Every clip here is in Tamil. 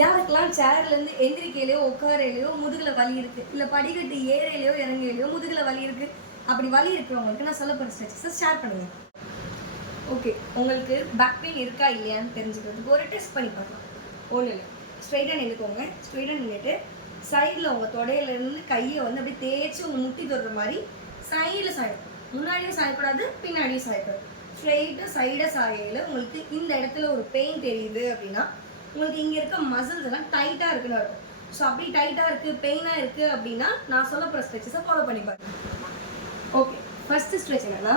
யாருக்கெல்லாம் சேர்லேருந்து எந்திரிக்கையிலையோ உட்காரையிலையோ முதுகில் வலி இருக்குது, இல்லை படிக்கட்டு ஏறையிலையோ இறங்கையிலையோ முதுகில் வலி இருக்குது, அப்படி வலி இருக்கிறவங்களுக்கு நான் சொல்ல போகிற ஸ்ட்ரெச்சஸை ஷேர் பண்ணுங்கள். ஓகே, உங்களுக்கு பேக் பெயின் இருக்கா இல்லையான்னு தெரிஞ்சுக்கிறதுக்கு ஒரு டெஸ்ட் பண்ணி பார்க்கலாம். ஒன்றும் இல்லை, ஸ்ட்ரைட்டாக நின்றுக்கோங்க. ஸ்ட்ரைட்டாக நின்றுட்டு சைடில் உங்கள் தொடையிலேருந்து கையை வந்து அப்படியே தேய்ச்சி உங்கள் முட்டி தொடுற மாதிரி சைடில் சாயணும். முன்னாடியும் சாயக்கூடாது, பின்னாடியும் சாயக்கூடாது. ஸ்ட்ரெயிட்டாக சைடாக சாயையில் உங்களுக்கு இந்த இடத்துல ஒரு பெயின் தெரியுது அப்படின்னா உங்களுக்கு இங்கே இருக்க மசில்ஸ் எல்லாம் டைட்டாக இருக்குன்னு இருக்கும். ஸோ அப்படி டைட்டாக இருக்குது, பெயினாக இருக்குது அப்படின்னா நான் சொல்ல போகிற ஸ்ட்ரெச்சஸை ஃபாலோ பண்ணி பாருங்க. ஓகே, ஃபஸ்ட்டு ஸ்ட்ரெச் என்னன்னா,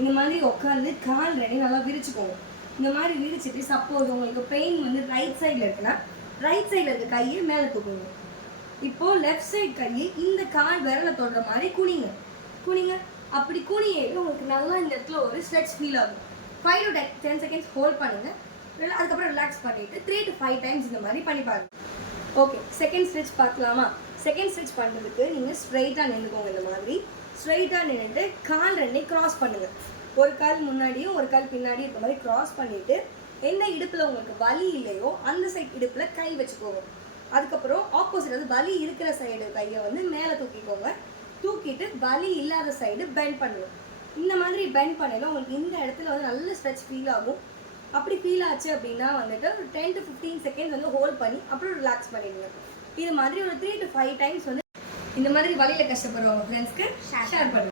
இந்த மாதிரி உட்காந்து கால் ரெண்டையும் நல்லா விரிச்சுக்கோங்க. இந்த மாதிரி விரிச்சிட்டு சப்போஸ் உங்களுக்கு பெயின் வந்து ரைட் சைடில் இருக்குன்னா ரைட் சைடில் இருக்க கையை மேலே தூக்குங்க. இப்போது லெஃப்ட் சைட் கையை இந்த கால் விரலை தொடுற மாதிரி குனிங்க. அப்படி குனியில் உங்களுக்கு நல்லா இந்த இடத்துல ஒரு ஸ்ட்ரெச் ஃபீல் ஆகும். 5 to 10 seconds ஹோல்ட் பண்ணுங்கள். அதுக்கப்புறம் ரிலாக்ஸ் பண்ணிவிட்டு 3 to 5 times இந்த மாதிரி பண்ணி பாருங்கள். ஓகே, செகண்ட் ஸ்ட்ரெச் பார்க்கலாமா? செகண்ட் ஸ்ட்ரெச் பண்ணுறதுக்கு நீங்கள் ஸ்ட்ரைட்டாக நின்றுக்கோங்க. இந்த மாதிரி ஸ்ட்ரைட்டாக நின்றுட்டு கால் ரெண்டையும் க்ராஸ் பண்ணுங்கள். ஒரு கால் முன்னாடியும் ஒரு கால் பின்னாடியும் இருக்க மாதிரி க்ராஸ் பண்ணிவிட்டு எந்த இடுப்பில் உங்களுக்கு வலி இல்லையோ அந்த சைட் இடுப்பில் கை வச்சுக்கோங்க. அதுக்கப்புறம் ஆப்போசிட் வந்து வலி இருக்கிற சைடு கையை வந்து மேலே தூக்கிக்கோங்க. தூக்கிட்டு வலி இல்லாத சைடு பெண்ட் பண்ணுவோம். இந்த மாதிரி பெண்ட் பண்ணல உங்களுக்கு இந்த இடத்துல வந்து நல்ல ஸ்ட்ரெச் ஃபீல் ஆகும். அப்படி ஃபீல் ஆச்சு அப்படின்னா வந்துட்டு ஒரு 10 to 15 seconds வந்து ஹோல்ட் பண்ணி அப்புறம் ரிலாக்ஸ் பண்ணிடுங்க. இது மாதிரி ஒரு 3 to 5 times வந்து இந்த மாதிரி வலியில் கஷ்டப்படுறவங்க ஃப்ரெண்ட்ஸ்க்கு ஷேர் பண்ணுங்க.